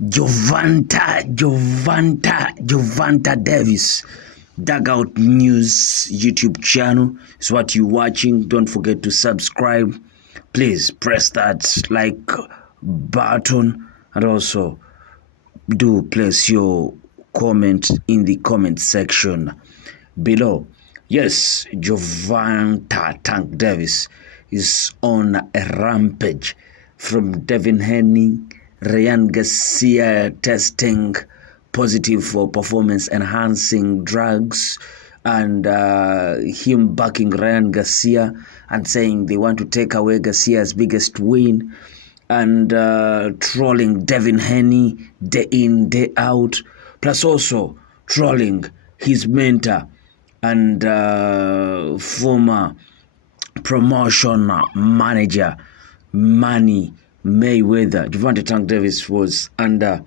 Gervonta Davis. Dugout News YouTube channel is what you're watching. Don't forget to subscribe. Please press that like button and also do place your comment in the comment section below. Yes, Gervonta Tank Davis is on a rampage from Devin Haney. Ryan Garcia testing positive for performance-enhancing drugs, and him backing Ryan Garcia and saying they want to take away Garcia's biggest win, and trolling Devin Haney day in, day out, plus also trolling his mentor and former promotion manager Manny Mayweather. Gervonta Tank Davis was under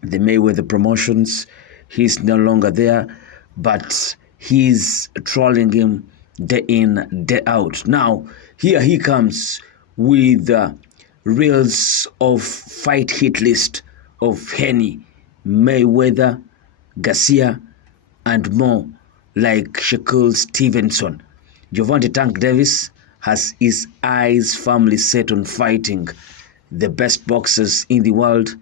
the Mayweather promotions. He's no longer there, but he's trolling him day in, day out. Now, here he comes with reels of fight hit list of Haney, Mayweather, Garcia, and more, like Shakur Stevenson. Gervonta Tank Davis has his eyes firmly set on fighting the best boxers in the world.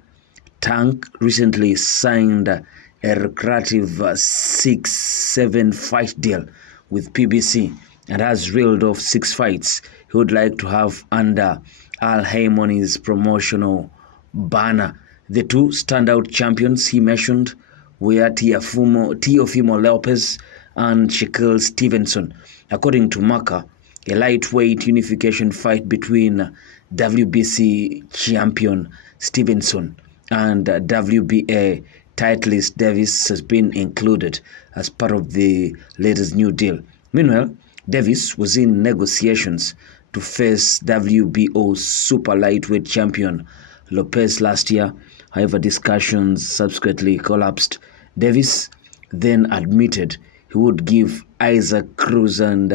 Tank recently signed a lucrative 6-7 fight deal with PBC and has reeled off 6 fights he would like to have under Al Haymon's promotional banner. The two standout champions he mentioned were Teofimo Lopez and Shakur Stevenson. According to Marca, a lightweight unification fight between WBC champion Stevenson and WBA titleist Davis has been included as part of the latest new deal. Meanwhile, Davis was in negotiations to face WBO super lightweight champion Lopez last year. However, discussions subsequently collapsed. Davis then admitted he would give Isaac Cruz and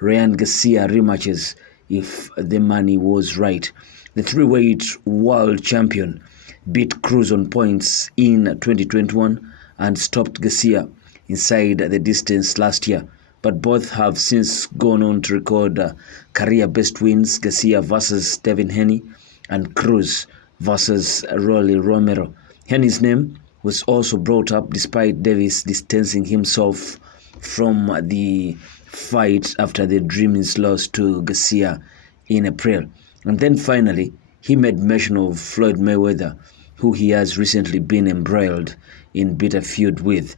Ryan Garcia rematches if the money was right. The three-weight world champion beat Cruz on points in 2021 and stopped Garcia inside the distance last year, but both have since gone on to record career-best wins: Garcia versus Devin Haney and Cruz versus Rolly Romero. Haney's name was also brought up despite Davis distancing himself from the fight after the Dreamers lost to Garcia in April. And then finally, he made mention of Floyd Mayweather, who he has recently been embroiled in bitter feud with.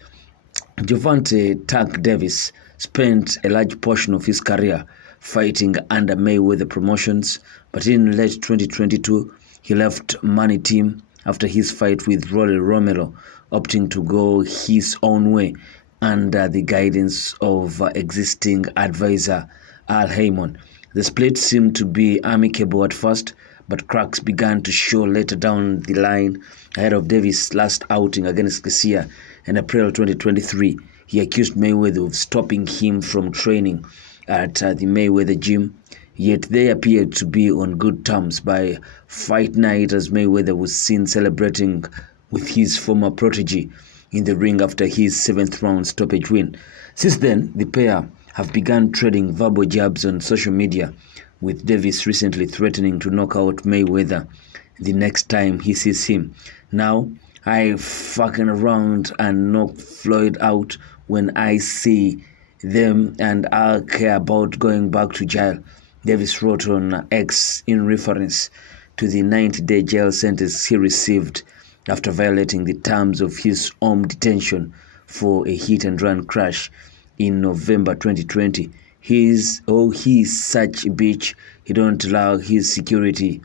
Gervonta Tank Davis spent a large portion of his career fighting under Mayweather promotions, but in late 2022, he left Money Team after his fight with Rolly Romero, opting to go his own way under the guidance of existing advisor Al Haymon. The split seemed to be amicable at first, but cracks began to show later down the line. Ahead of Davis' last outing against Garcia in April 2023, he accused Mayweather of stopping him from training at the Mayweather gym. Yet they appeared to be on good terms by fight night, as Mayweather was seen celebrating with his former protege in the ring after his 7th round stoppage win. Since then, the pair have begun trading verbal jabs on social media, with Davis recently threatening to knock out Mayweather the next time he sees him. Now, I fucking around and knock Floyd out when I see them, and I'll care about going back to jail, Davis wrote on X in reference to the 90-day jail sentence he received after violating the terms of his home detention for a hit-and-run crash in November 2020. He's such a bitch, he don't allow his security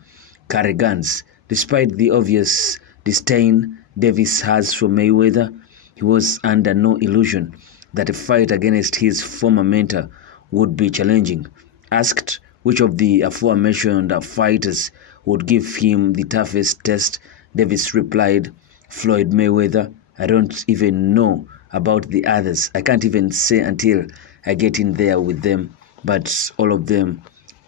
carry guns. Despite the obvious disdain Davis has for Mayweather, he was under no illusion that a fight against his former mentor would be challenging. Asked which of the aforementioned fighters would give him the toughest test, Davis replied, Floyd Mayweather. I don't even know about the others. I can't even say until I get in there with them, but all of them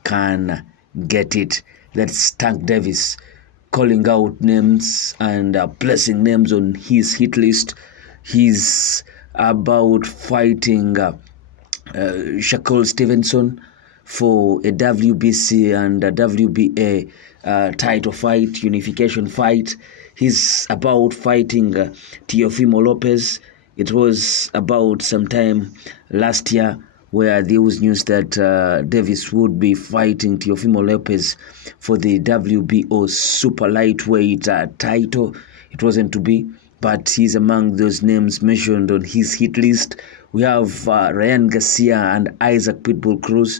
can get it. That's Tank Davis calling out names and placing names on his hit list. He's about fighting Shakur Stevenson for a WBC and a WBA title fight, unification fight. He's about fighting Teo Lopez. It was about sometime last year where there was news that Davis would be fighting Teofimo Lopez for the WBO super lightweight title. It wasn't to be, but he's among those names mentioned on his hit list. We have Ryan Garcia and Isaac Pitbull Cruz.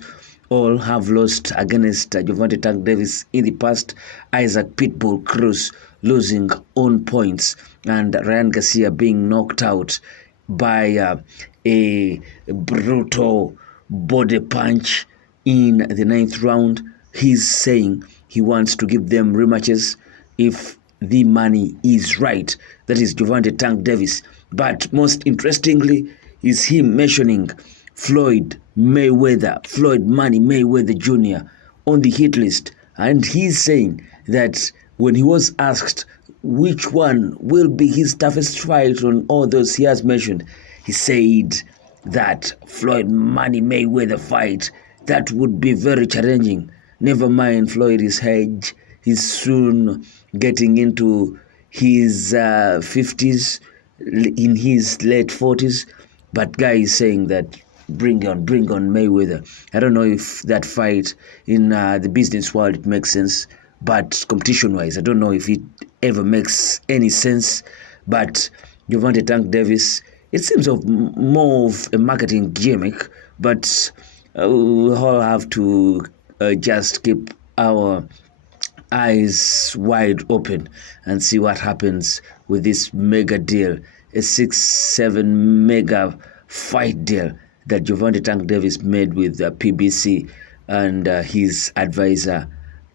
All have lost against Gervonta Davis in the past. Isaac Pitbull Cruz losing on points, and Ryan Garcia being knocked out by a brutal body punch in the 9th round. He's saying he wants to give them rematches if the money is right. That is Gervonta Davis. But most interestingly is him mentioning Floyd Mayweather, Floyd Money Mayweather Jr. on the hit list. And he's saying that when he was asked which one will be his toughest fight on all those he has mentioned, he said that Floyd Money Mayweather fight, that would be very challenging. Never mind Floyd is age. He's soon getting into his 50s, in his late 40s. But guy is saying that bring on Mayweather. I don't know if that fight in the business world it makes sense, but competition-wise, I don't know if it ever makes any sense. But Gervonta Davis, it seems more of a marketing gimmick, but we all have to just keep our eyes wide open and see what happens with this mega deal, a 6-7 mega fight deal that Gervonta Davis made with PBC and his advisor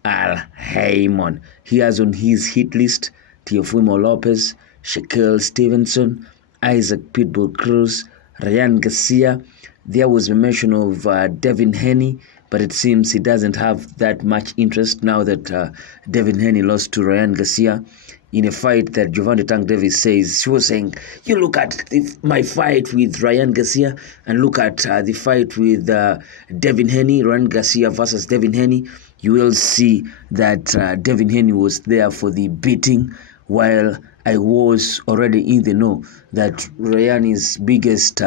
Al Heyman. He has on his hit list Teofimo Lopez, Shakur Stevenson, Isaac Pitbull Cruz, Ryan Garcia. There was a mention of Devin Haney, but it seems he doesn't have that much interest now that Devin Haney lost to Ryan Garcia in a fight that Gervonta Davis says, she was saying, you look at my fight with Ryan Garcia and look at the fight with Devin Haney, Ryan Garcia versus Devin Haney, you will see that Devin Haney was there for the beating, while I was already in the know that Ryan's biggest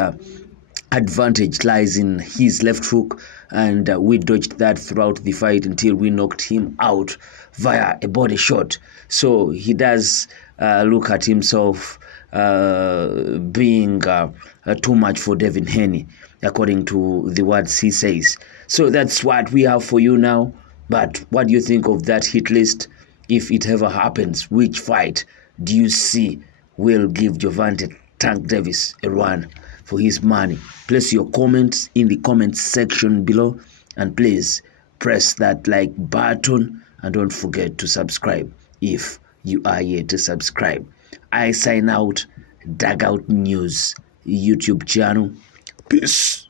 advantage lies in his left hook, and we dodged that throughout the fight until we knocked him out via a body shot. So he does look at himself being too much for Devin Haney, according to the words he says. So that's what we have for you now. But what do you think of that hit list? If it ever happens, which fight do you see will give Gervonta Davis a run for his money? Place your comments in the comment section below, and please press that like button and don't forget to subscribe if you are yet to subscribe. I sign out. Dugout News YouTube channel. Peace.